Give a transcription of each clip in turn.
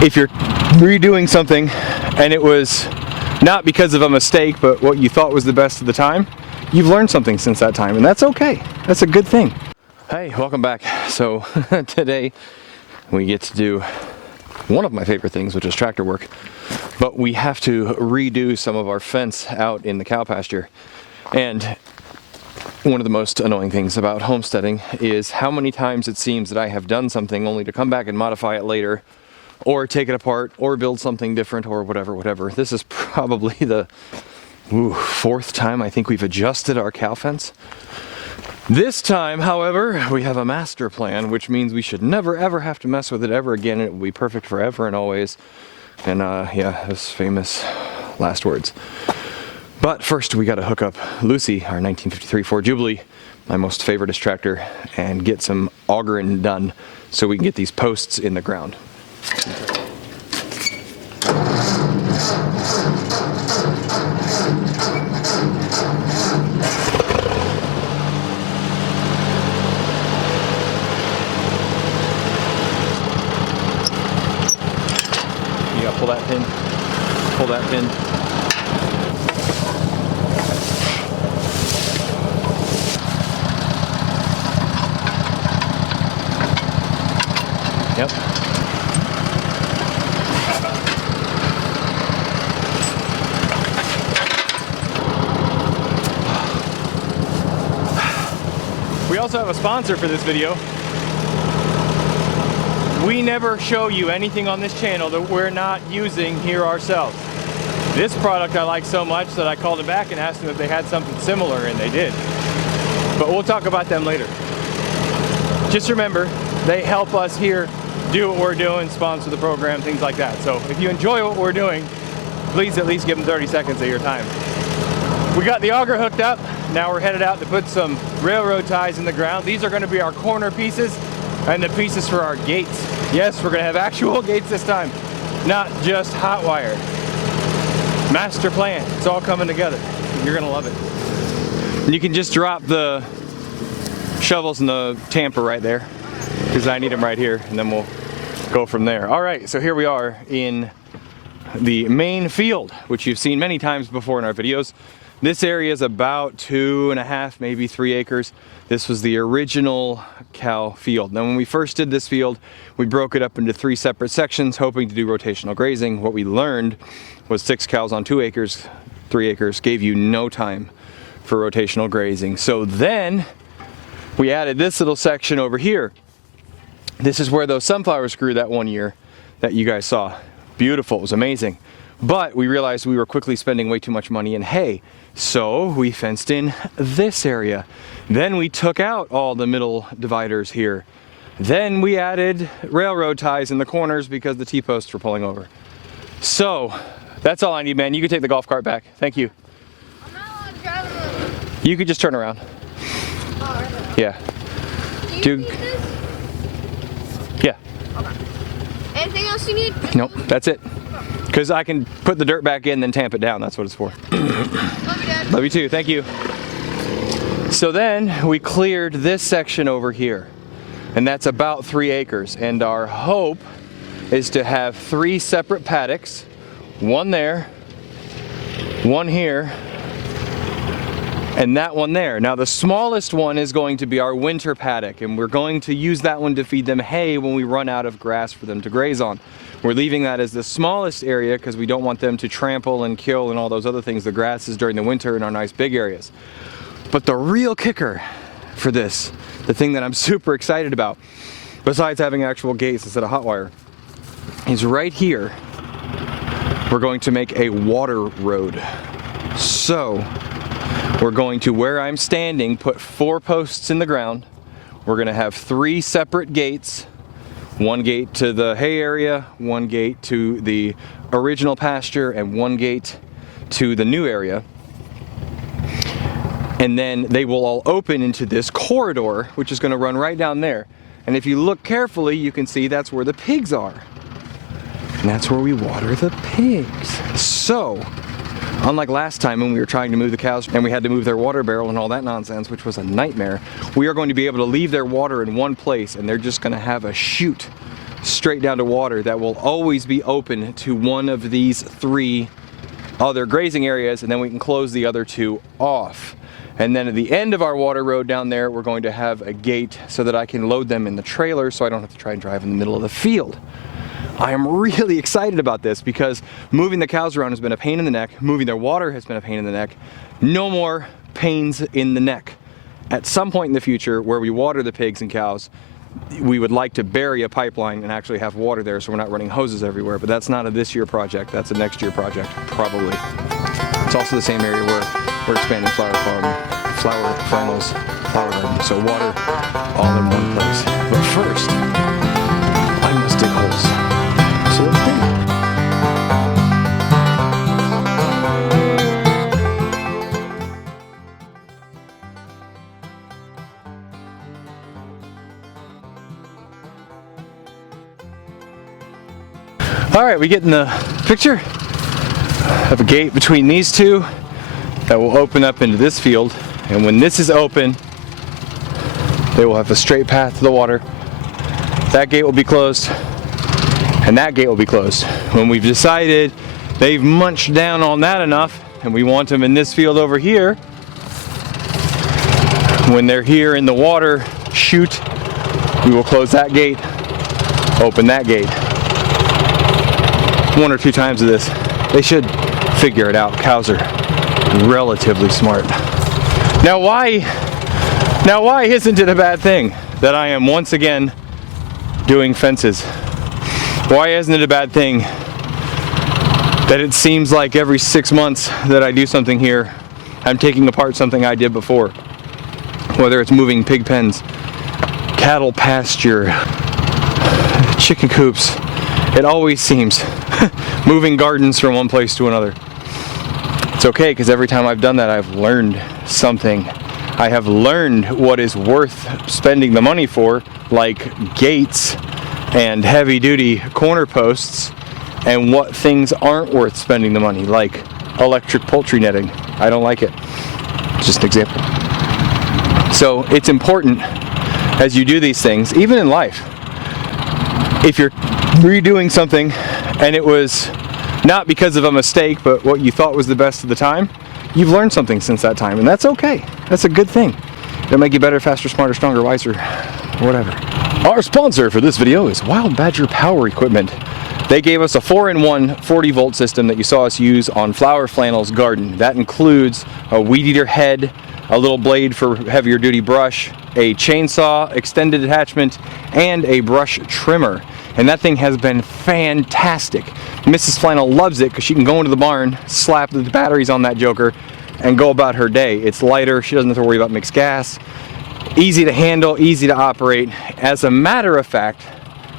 if you're redoing something and it was not because of a mistake, but what you thought was the best at the time, you've learned something since that time, and that's okay. That's a good thing. Hey, welcome back. So today we get to do one of my favorite things, which is tractor work, but we have to redo some of our fence out in the cow pasture. And one of the most annoying things about homesteading is how many times it seems that I have done something only to come back and modify it later, or take it apart, or build something different, or whatever. This is probably the fourth time I think we've adjusted our cow fence. This time, however, we have a master plan, which means we should never ever have to mess with it ever again. It will be perfect forever and always. And yeah, those famous last words. But first we gotta hook up Lucy, our 1953 Ford Jubilee, my most favoriteest tractor, and get some augering done so we can get these posts in the ground. You gotta pull that pin, pull that pin. Yep. We also have a sponsor for this video. We never show you anything on this channel that we're not using here ourselves. This product I like so much that I called them back and asked them if they had something similar, and they did. But we'll talk about them later. Just remember, they help us here do what we're doing, sponsor the program, things like that. So if you enjoy what we're doing, please at least give them 30 seconds of your time. We got the auger hooked up. Now we're headed out to put some railroad ties in the ground. These are going to be our corner pieces and the pieces for our gates. Yes, we're going to have actual gates this time, not just hot wire. Master plan. It's all coming together. You're going to love it. And you can just drop the shovels in the tamper right there, because I need them right here, and then we'll go from there. All right, so here we are in the main field, which you've seen many times before in our videos. This area is about 2.5, maybe 3 acres. This was the original cow field. Now, when we first did this field, we broke it up into 3 separate sections, hoping to do rotational grazing. What we learned was 6 cows on 2 acres, 3 acres, gave you no time for rotational grazing. So then we added this little section over here. This is where those sunflowers grew that one year that you guys saw. Beautiful, it was amazing. But we realized we were quickly spending way too much money in hay. So we fenced in this area. Then we took out all the middle dividers here. Then we added railroad ties in the corners because the T-posts were pulling over. So that's all I need, man. You can take the golf cart back. Thank you. I'm not allowed to drive it. You could just turn around. Oh, right. Yeah. Do you need this? Yeah. Okay. Anything else you need? Nope, that's it. Because I can put the dirt back in, then tamp it down. That's what it's for. Love you, Dad. Love you too. Thank you. So then we cleared this section over here, and that's about 3 acres. And our hope is to have 3 separate paddocks, one there, one here, and that one there. Now the smallest one is going to be our winter paddock, and we're going to use that one to feed them hay when we run out of grass for them to graze on. We're leaving that as the smallest area because we don't want them to trample and kill and all those other things, the grasses during the winter in our nice big areas. But the real kicker for this, the thing that I'm super excited about, besides having actual gates instead of hot wire, is right here. We're going to make a water road. So we're going to, where I'm standing, put 4 posts in the ground. We're going to have 3 separate gates. One gate to the hay area, one gate to the original pasture, and one gate to the new area. And then they will all open into this corridor, which is going to run right down there. And if you look carefully, you can see that's where the pigs are. And that's where we water the pigs. So, unlike last time when we were trying to move the cows and we had to move their water barrel and all that nonsense, which was a nightmare, we are going to be able to leave their water in one place and they're just going to have a chute straight down to water that will always be open to one of these 3 other grazing areas, and then we can close the other 2 off. And then at the end of our water road down there, we're going to have a gate so that I can load them in the trailer so I don't have to try and drive in the middle of the field. I am really excited about this because moving the cows around has been a pain in the neck. Moving their water has been a pain in the neck. No more pains in the neck. At some point in the future where we water the pigs and cows, we would like to bury a pipeline and actually have water there so we're not running hoses everywhere, but that's not a this year project, that's a next year project, probably. It's also the same area where we're expanding flower funnels, flower garden, so water all in one place. But first, I must dig holes. So let's dig. All right, we get in the picture. Have a gate between these 2 that will open up into this field, and when this is open, they will have a straight path to the water. That gate will be closed, and that gate will be closed. When we've decided they've munched down on that enough, and we want them in this field over here, when they're here in the water chute, we will close that gate, open that gate. 1 or 2 times of this. They should figure it out. Cows are relatively smart. Now why isn't it a bad thing that I am once again doing fences? Why isn't it a bad thing that it seems like every 6 months that I do something here, I'm taking apart something I did before? Whether it's moving pig pens, cattle pasture, chicken coops, it always seems moving gardens from one place to another. It's okay, because every time I've done that, I've learned something. I have learned what is worth spending the money for, like gates and heavy-duty corner posts, and what things aren't worth spending the money, like electric poultry netting. I don't like it. Just an example. So it's important as you do these things, even in life, if you're redoing something and it was not because of a mistake, but what you thought was the best at the time, you've learned something since that time, and that's okay. That's a good thing. It'll make you better, faster, smarter, stronger, wiser, whatever. Our sponsor for this video is Wild Badger Power Equipment. They gave us a 4-in-1 40-volt system that you saw us use on Flower Flannel's garden. That includes a weed eater head, a little blade for heavier duty brush, a chainsaw extended attachment, and a brush trimmer. And that thing has been fantastic. Mrs. Flannel loves it because she can go into the barn, slap the batteries on that joker, and go about her day. It's lighter, she doesn't have to worry about mixed gas. Easy to handle, easy to operate. As a matter of fact,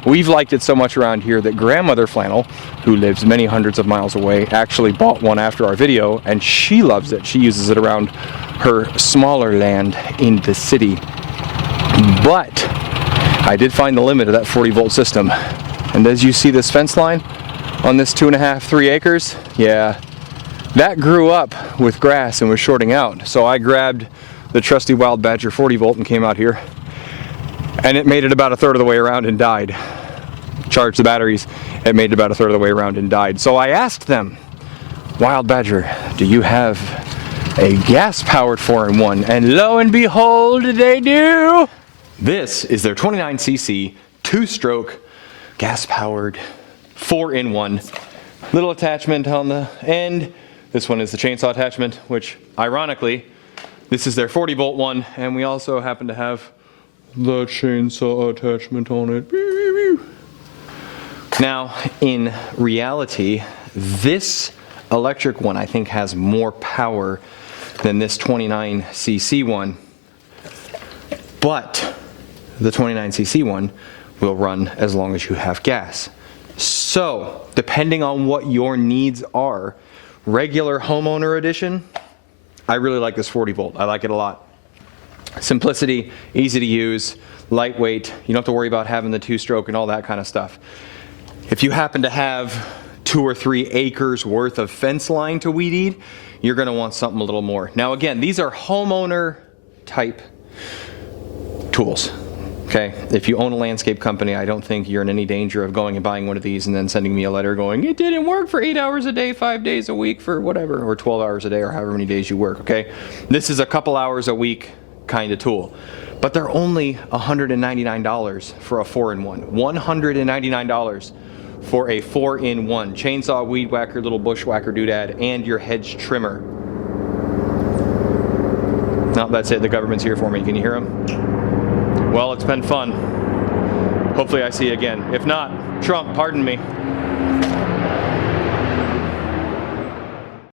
we've liked it so much around here that Grandmother Flannel, who lives many hundreds of miles away, actually bought one after our video, and she loves it. She uses it around her smaller land in the city. But I did find the limit of that 40-volt system. And as you see this fence line on this 2.5–3 acres, yeah, that grew up with grass and was shorting out. So I grabbed the trusty Wild Badger 40-volt and came out here, and it made it about 1/3 of the way around and died. Charged the batteries, it made it about 1/3 of the way around and died. So I asked them, Wild Badger, do you have a gas-powered 4-in-1? And lo and behold, they do! This is their 29cc 2-stroke gas-powered 4-in-1. Little attachment on the end. This one is the chainsaw attachment, which ironically, this is their 40-volt one, and we also happen to have the chainsaw attachment on it. Now, in reality, this electric one I think has more power than this 29cc one, but the 29cc one will run as long as you have gas. So, depending on what your needs are, regular homeowner edition, I really like this 40-volt. I like it a lot. Simplicity, easy to use, lightweight. You don't have to worry about having the 2-stroke and all that kind of stuff. If you happen to have 2 or 3 acres worth of fence line to weed eat, you're going to want something a little more. Now again, these are homeowner type tools. Okay, if you own a landscape company, I don't think you're in any danger of going and buying one of these and then sending me a letter going, it didn't work for 8 hours a day, 5 days a week for whatever, or 12 hours a day, or however many days you work, okay? This is a couple hours a week kind of tool. But they're only $199 for a 4-in-1. $199 for a 4-in-1. Chainsaw, weed whacker, little bushwhacker doodad, and your hedge trimmer. No, that's it. The government's here for me. Can you hear them? Well, it's been fun. Hopefully I see you again. If not, Trump, pardon me.